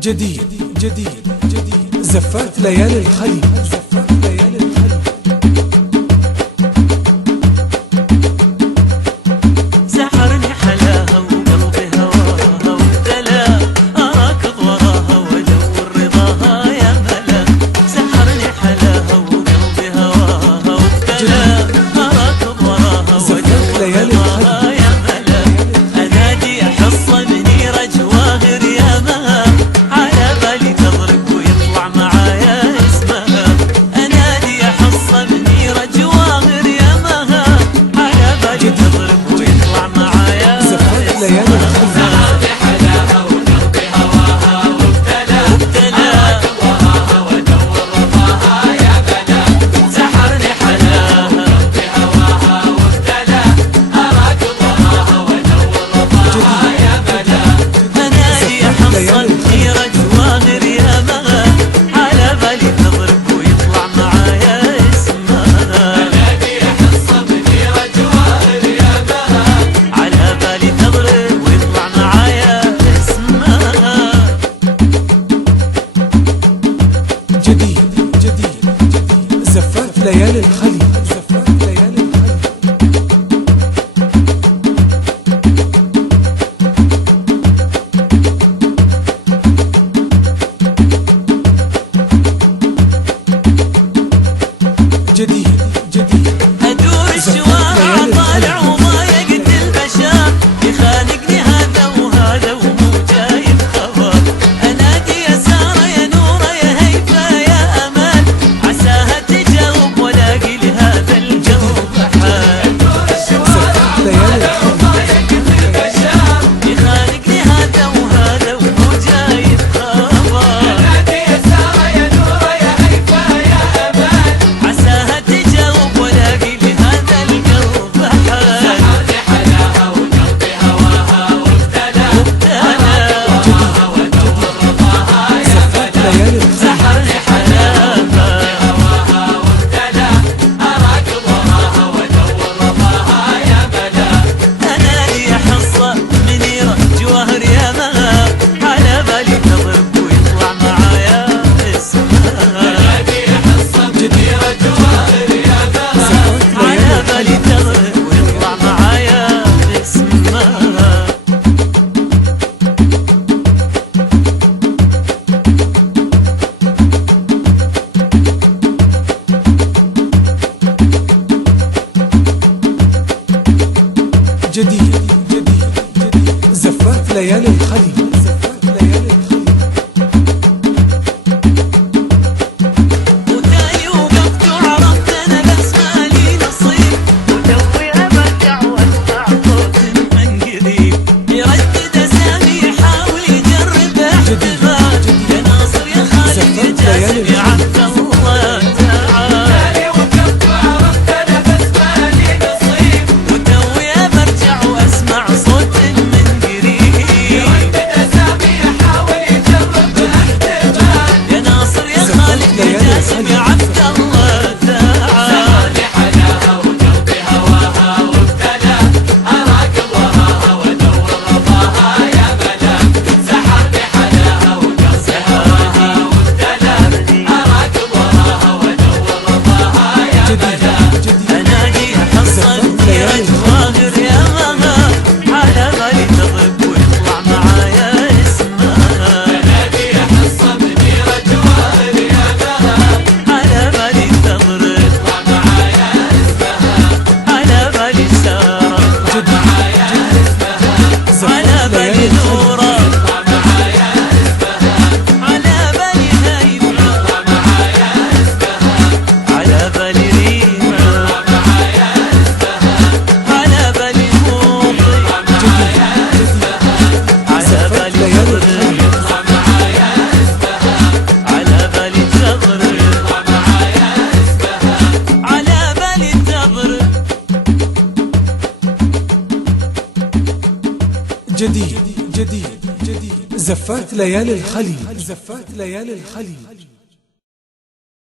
جديد جديد جديد زفات ليالي الخليل. سحرني حلاها وقلبي هواها وابتلى أراكض وراها وأدور رضاها يا ملا. سحرني حلاها وقلبي هواها وابتلى أراكض وراها وأدور رضاها يا ملا. أنادي حصة منيرة جواهر يا مها على بالي تضرب ويطلع معايا اسمها. أنادي حصة منيرة جواهر يا مها على بالي تضرب ويطلع معايا اسمها. سحرني حلاها وقلبي هواها وابتلى أراكض وراها وأدور رضاها يا ملا. سحرني حلاها وقلبي هواها وابتلى أراكض وراها وأدور رضاها يا ملا. أنادي حصة منيرة جواهر يا مها على بالي تضرب ويطلع معايا اسمها. أنادي حصة منيرة جواهر يا مها على بالي تضرب ويطلع معايا اسمها. جديد جديد جديد زفات ليالي الخليل. جديد جديد أدور الشوارع طالع وضايقت البشر يخانقني هذا وهذا ومو جايب خبر. أنادي يا سارة يا نورة يا هيفا يا أمل عساها تجاوب ولاقي لهذا القلب حال. أدور الشوارع طالع وضايقت البشر يخانقني هذا وهذا ومو جايب خبر. أنادي يا سارة يا نورة يا هيفا يا أمل عساها تجاوب ولاقي لهذا القلب حال. سحرني حلاها وقلبي هواها وابتلى أراكض وراها وأدور رضاها يا ملا. ليالي الخليل. سحرني حلاها هواها وابتلى أراكض وراها وأدور رضاها يا ملا. أنادي حصة منيرة جواهر يا مها على بالي تضرب ويطلع معايا اسمها. أنادي حصة منيرة جواهر يا مها على بالي تضرب ويطلع معايا اسمها. جديد جديد جديد زفات ليالي الخليل. وتاني وقفت وعرفت أنا بس مالي نصيب وتوي أبدع وأسمع صوت من قريب يردد أسامي يحاول يجرب احتمال. يا ناصر يا خالد يا جاسم يا عبد الله تعال. تاني وقفت وعرفت أنا بس مالي نصيب وتوي أبرجع وأسمع صوت من قريب يردد أسامي يحاول يجرب احتمال. يا ناصر يا خالد يا جاسم يا عبد الله تعال. سحرني حلاها وقلبي هواها وابتلى أراكض وراها وأدور رضاها يا ملا. سحرني حلاها وقلبي هواها وابتلى أراكض وراها وأدور رضاها يا ملا. أنادي حصة منيرة جواهر يا مها على بالي تضرب ويطلع معايا اسمها. أنادي حصة منيرة جواهر يا مها على بالي تضرب ومعايا اسمها. على بالي سارة معايا اسمها. على بالي نورة ومعايا اسمها. على بالي هيبة ومعايا اسمها. على بالي ريمة ومعايا اسمها. على بالي موطي ومعايا اسمها. على بالي تضرب ومعايا اسمها. على بالي تضرب ومعايا اسمها. على بالي تضرب. جديد جديد جديد زفات ليالي الخليل.